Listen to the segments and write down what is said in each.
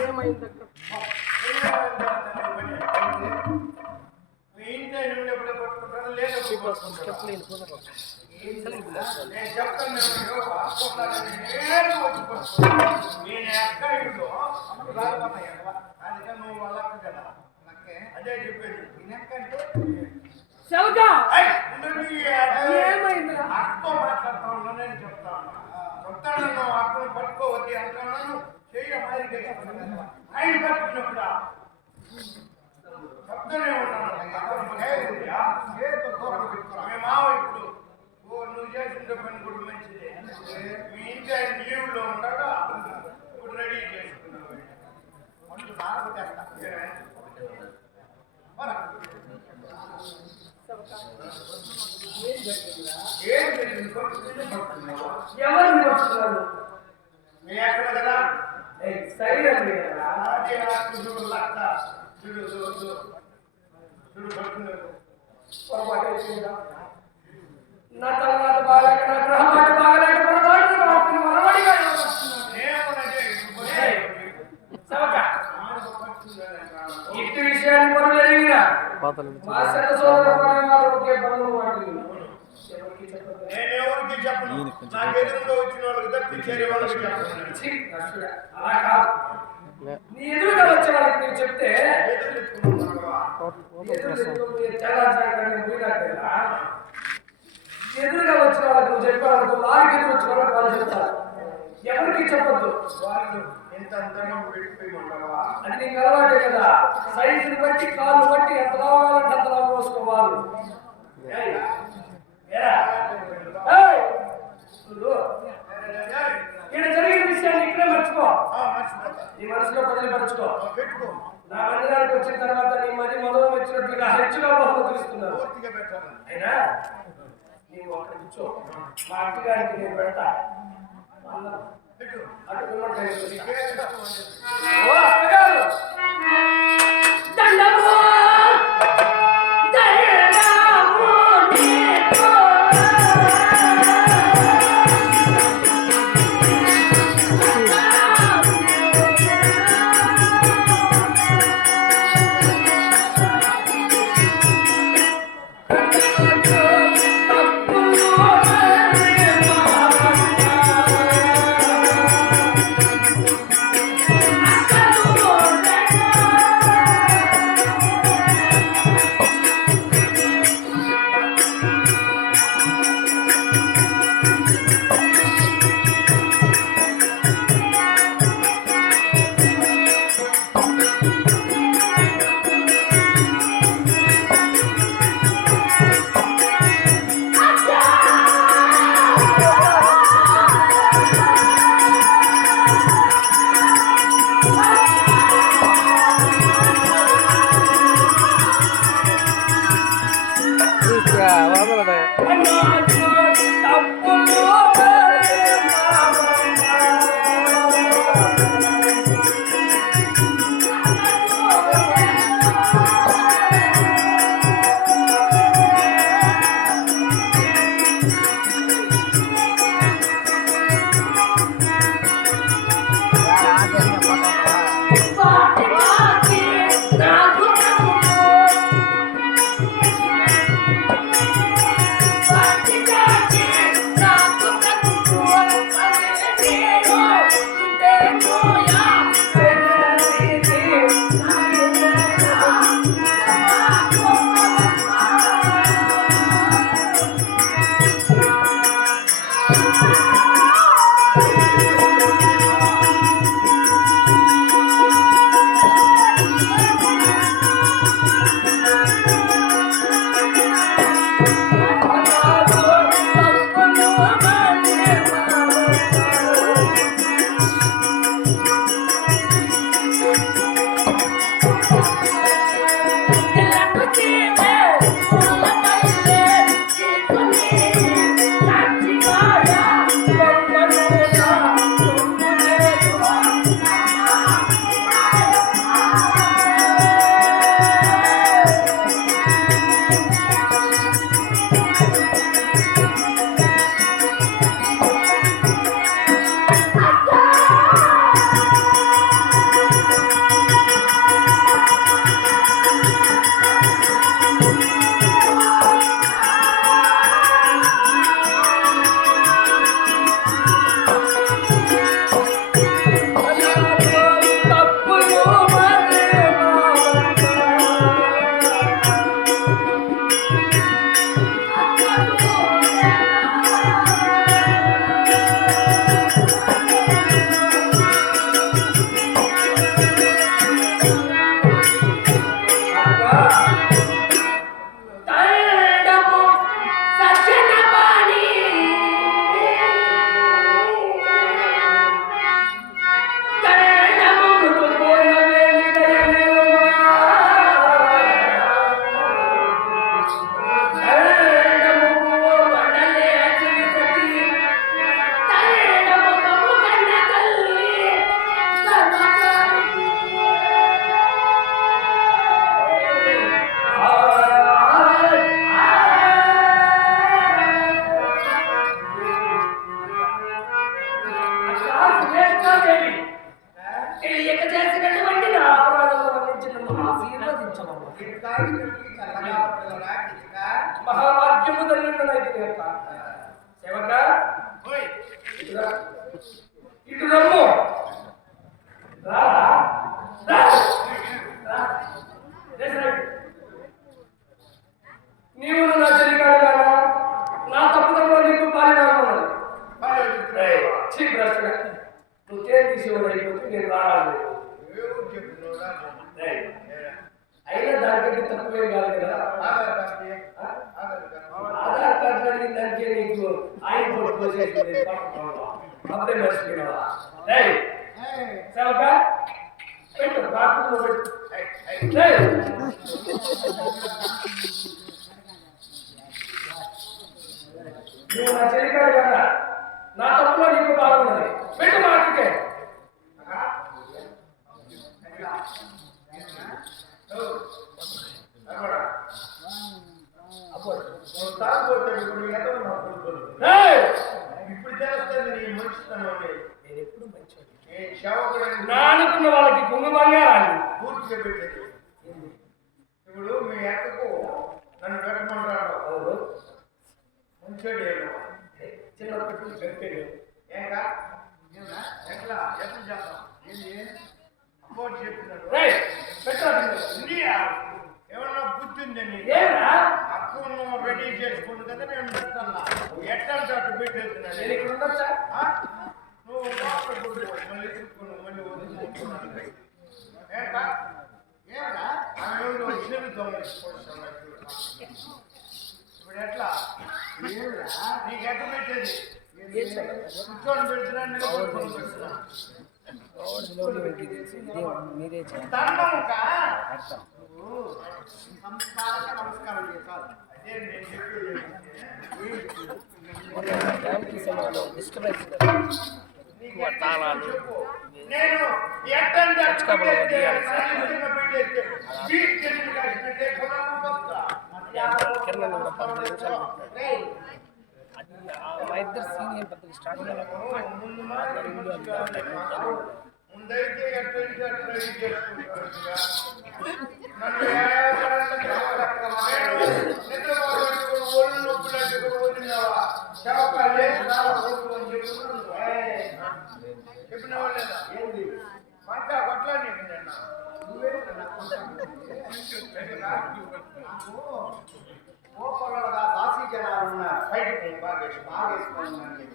ఏమైంది అదే చెప్పేది ఏమైందిరా అక్కతో మాట్లాడుతా ఉన్నా నేను చెప్తా ఉన్నా చెప్తాను అక్కను పట్టుకోవద్ది అంటున్నాను చెయ్య మాదిరి ఆయన పట్టుకున్నప్పుడు చెప్తూనే ఉన్నాను మీ మావ ఇప్పుడు నువ్వు చేసిన పని కూడా మంచిది మీ ఇంటి ఆయన లీవ్లో ఉండగా ఇప్పుడు రెడీ చేసుకున్నావు ఎవరిని పడుతున్నారు మీ ఎక్కడ కదా సైలెంట్ చూడు పడుతున్నారు నా తర్వాత బాగాలేక నా గ్రహమాట బాగాలేక మనవాడిగా ఇట్టి విషయాన్ని పనులు ఎరిగినా మా సొంత సోదరు ఒకే పనులు వాటి నేనెవరికి చెప్పను నాకు ఎదురుగా వచ్చిన వాళ్ళకి తప్పించేది వాళ్ళకి చెప్పను అలా కాదు నీ ఎదురుగా వచ్చే వాళ్ళకి నువ్వు చెప్తే ఎదురుగా వచ్చిన వాళ్ళకి నువ్వు చెప్పాలనుకో వారికి ఎదురు వచ్చిన వాళ్ళకి వాళ్ళు చెప్తారు ఎవరికి చెప్పొద్దు వాళ్ళు ఎంత అంతరం పెట్టిపోయి అది నీకు అలవాటే కదా సైజుని బట్టి కాళ్ళు బట్టి ఎంత కావాలంటే అంత లాభం పోసుకోవాలి ఇక్కడ జరిగిన విషయాన్ని ఇక్కడే మర్చిపో నీ మనసులో పదిలిపరచుకో నా మందిరానికి వచ్చిన తర్వాత నీ మరి మొదలు వచ్చినట్లుగా హెచ్చుగా బహుమతులుస్తున్నారు అయినా నీవు అక్కడ కూర్చో మా అక్కగారికి నేను పెడతా అక్కగారు దండము తెలియక చేసినటువంటి నా అపరాధంలో మన్నించినందుకు ఆశీర్వదించమమ్మా. మహాభాగ్యము ధన్యుడనైతే యొక్క సేవక ఇటు రమ్ము. రా రా రా. నీవు నా చెలికాడు కాదా? నా తప్పుదల్లో నీకు పాలినాను. నువ్వు తేరు తీసేవాడు అయిపోతే నేను రావాలి. అయినా దానికంటే తక్కువే కాదు కదా. ఆధార్ కార్డు అడిగిన దానికే నీకు ఆయన కోట్ పోసేసింది. అప్పుడే మర్చిపోయినావా? సేవక పెట్టు, బాత్రూంలో పెట్టు. నువ్వు నా చెలికాడు కదా, నా తప్పులో నీకు బాగున్నది. పెట్టు మార్కెట్. ఇప్పుడు తెలుస్తుంది నీ మంచితనం నేను ఎప్పుడు మంచి నానుకున్న వాళ్ళకి కుంగు బంగారాన్ని పూర్తిగా పెట్టేది. ఇప్పుడు మీ అక్కకు నన్ను పెట్టమంటాడు. అవును, మంచోడు చిన్నప్పటి చెప్పాడు. ఏకా ఎట్లా ఎట్లా చేస్తాం అమ్మోడు చెప్పినాడు. ఏమన్నా బుద్ధి ఉందని అక్కను రెడీ చేసుకుంటు కదా నేను పెడతాను. ఎట్లా అటు పెట్టేస్తున్నాను. నేను ఇక్కడ ఉండొచ్చా? నువ్వు మళ్ళీ తీసుకుని మళ్ళీ వదిలిపోతున్నాను. ఏకా ఏమన్నా ఆమె ఎవరు వచ్చినట్టు దొంగలించుకుంటున్నాను. ఇప్పుడు ఎట్లా నీకు ఎట్లా పెట్టేది? కూర్చొని పెడుతున్నాను, నిలబడుకొని పెడుతున్నాను. నమస్కారం చేస్తాను. అదే నేను చెప్పేది. నేను ఎట్టంటే మా ఇద్దరు సీనియర్ పెద్దలు స్టార్ట్ ముందైతే ఒళ్ళు నొప్పులు వదిలినావా చెప్పిన వాళ్ళేదా ఏంది పంట కొట్లా నీకు ఓపలగా దాసీ జనాలు ఉన్నారు. బయట బాగేసుకున్నాను.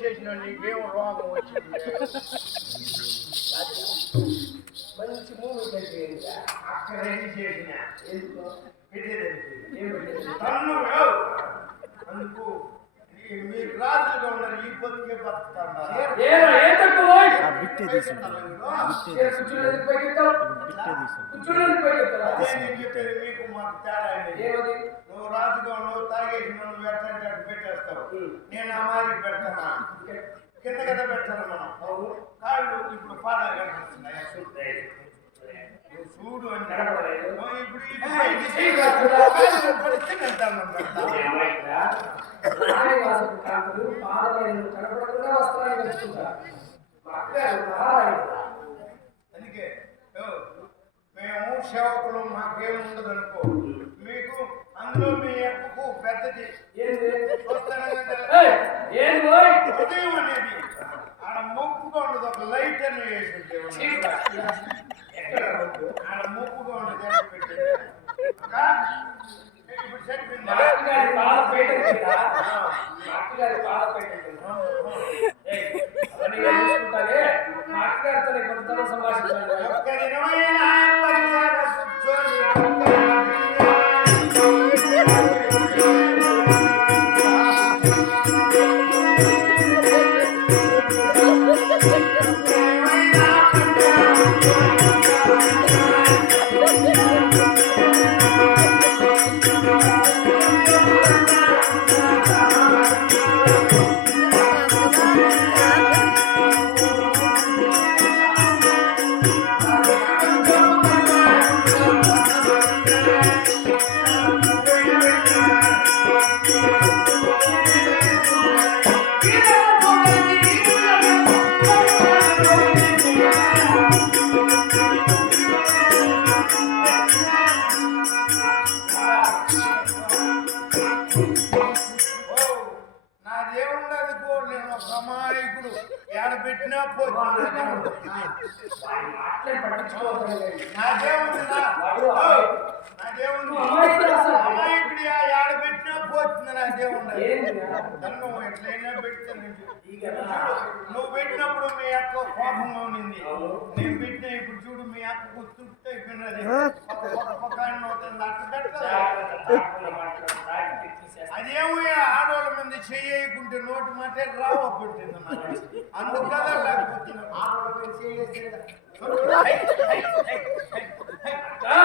చేసిన నీకేం రోగం వచ్చింది? మంచి మూవీ అక్కడ రెడీ చేసిన తన్ను అందుకు మీరు రాజుగా ఉన్నారు. ఈ బతికే బతుకుతున్నారు. చెప్పేది మీకు మాకు తేడా. నువ్వు రాజుగా ఉండవు, తాగేసి నువ్వు ఎట్లంటే అటు పెట్టేస్తావు. నేను ఆ మాదిరి పెడతానా? కింద కదా పెడతాను మనం. కాళ్ళు ఇప్పుడు పాదాలు కనిపిస్తున్నాయి. చూడు అంటే అందుకే మేము సేవకులు మాకేం ఉండదు అనుకో. మీకు అందులో మీ అక్కకు పెద్దది ఏంది చూస్తాను కదా ఏయ్, ఏంది ఓయ్? ఉదయం అనేది ఆడ ముప్పుగా ఉండదు ఒక లైట్ అని వేసి చీపురా. ఎక్కడ వద్దు? ఆడ ముప్పుగా ఉండదు అని పెట్టింది అక్కా, ఇప్పుడు చెప్పింది మా అక్కగారి పాల పేట ఉంటుందా? మా అక్కగారి పాల పేట ఉంటుందా? ఏయ్, అవన్నీ నేను చూసుకుంటానే. మా అక్కగారితో నేను కొంతమంది సంభాషించాలి. ఒక్క దినమైనా పరిచార కూర్చొని ఒక్క నా దేవుడు అదుకో నేను ఒక అమాయకుడు ఏడ పెట్టినా పోతుంది మాట్లాడి పట్టించుకోవద్దు. నా దేవుడు నా దేవుడు అమాయకుడి ఏడ పెట్టినా పోతుంది నా దేవుడు ఏంది నన్ను ఎట్లయినా పెడతాను ఈ కదా? నువ్వు పెట్టినప్పుడు మీ అక్క కోపంగా ఉన్నింది నేను పెట్టిన ఇప్పుడు చూడు మీ అక్కకు తృప్తి అయిపోయినది పక్క అవుతుంది అట్లా పెట్టాలి అదేమో ఆడవాళ్ళ మీద చేయకుంటే నోటి మాట రావు పుట్టింది అందుకు కదా లేకపోతున్నావు ఆ